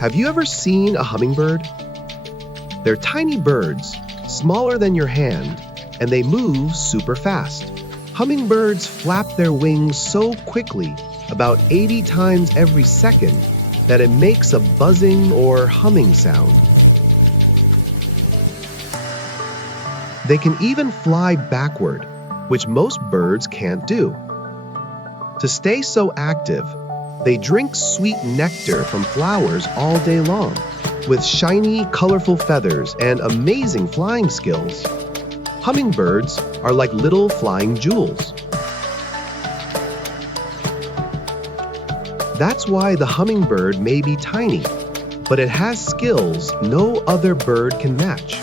Have you ever seen a hummingbird? They're tiny birds, smaller than your hand, and they move super fast. Hummingbirds flap their wings so quickly, about 80 times every second, that it makes a buzzing or humming sound. They can even fly backward, which most birds can't do. To stay so active, they drink sweet nectar from flowers all day long. With shiny, colorful feathers and amazing flying skills, hummingbirds are like little flying jewels. That's why the hummingbird may be tiny, but it has skills no other bird can match.